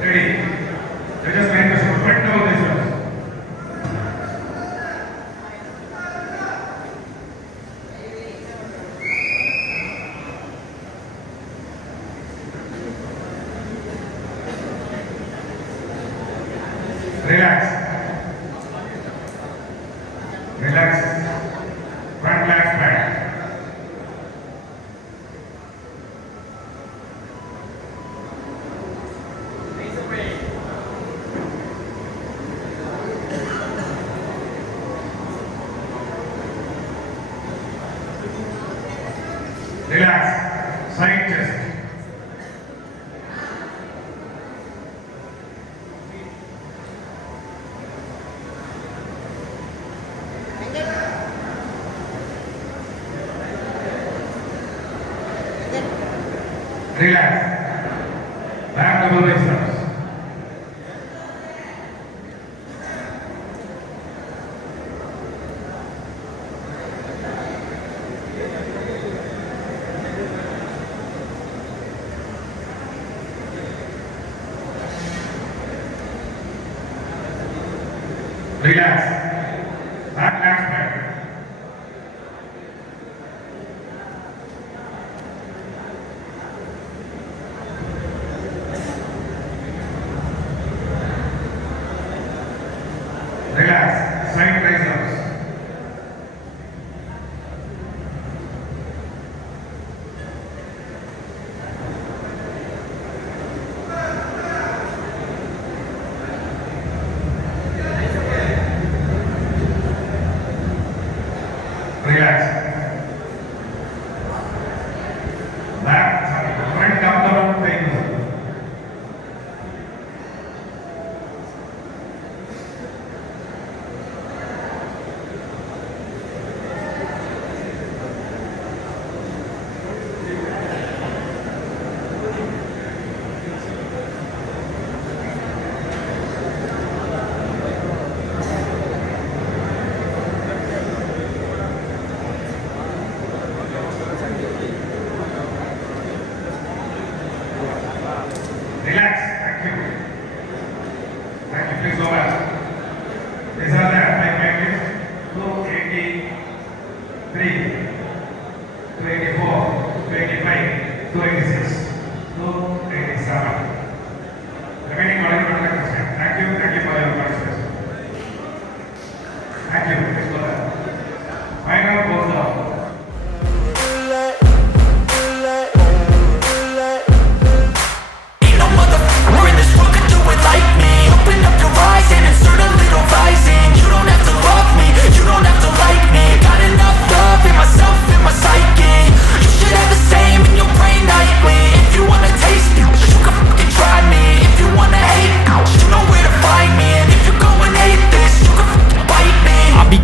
Ready. Judges line the shoot. Right now this one. Relax. Relax. Front legs back. Relax. Side chest. Relax. Back double biceps. Relax. Back legs back. Relax. Side triceps. Relax. Back, front abdomen pain. Relax. Thank you. Thank you. Please go back. These are the exercises. 283, 284, 285, 286, 287. Remaining all in the question. Thank you. Thank you for your participation. Thank you. Please go back. Final pose down.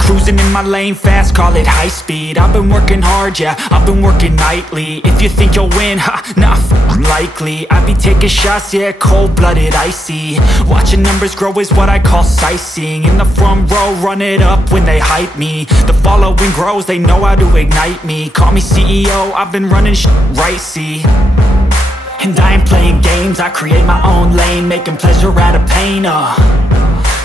Cruising in my lane fast, call it high speed. I've been working hard, yeah, I've been working nightly. If you think you'll win, ha, not likely. I be taking shots, yeah, cold-blooded, icy. Watching numbers grow is what I call sightseeing. In the front row, run it up when they hype me. The following grows, they know how to ignite me. Call me CEO, I've been running shit right, see. And I ain't playing games, I create my own lane, making pleasure out of pain,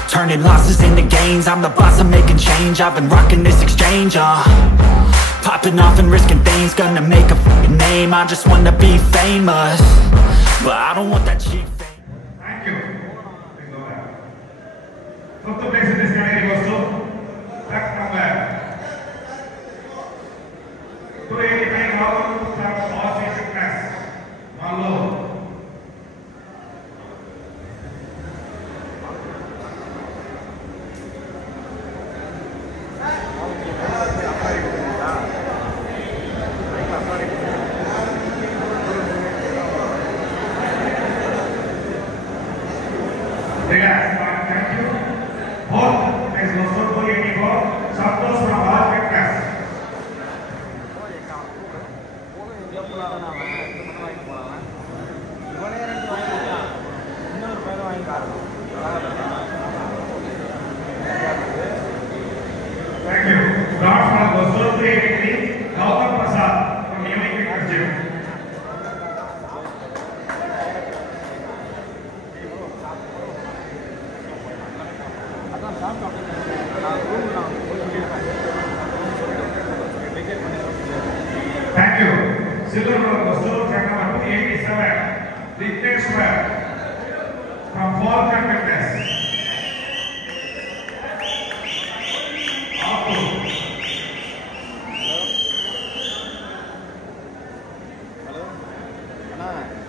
turning losses into gains. I'm the boss, I'm making change. I've been rocking this exchange, popping off and risking things. Gonna make a f***ing name. I just wanna be famous, but I don't want that cheap fame. Thank you. Please go back. Fifth place in this category goes to left number 285 Rahul from Aussie Fitness, Malur. Relax, thank you. Fourth is also 284, Santos from All Fitness. Thank you. Brought from also 283, Gautam Prasad from Unique Fitness Gym. Thank you. Silver Gospel track number 287. Dikteshwar from Falcon Fitness. Hello.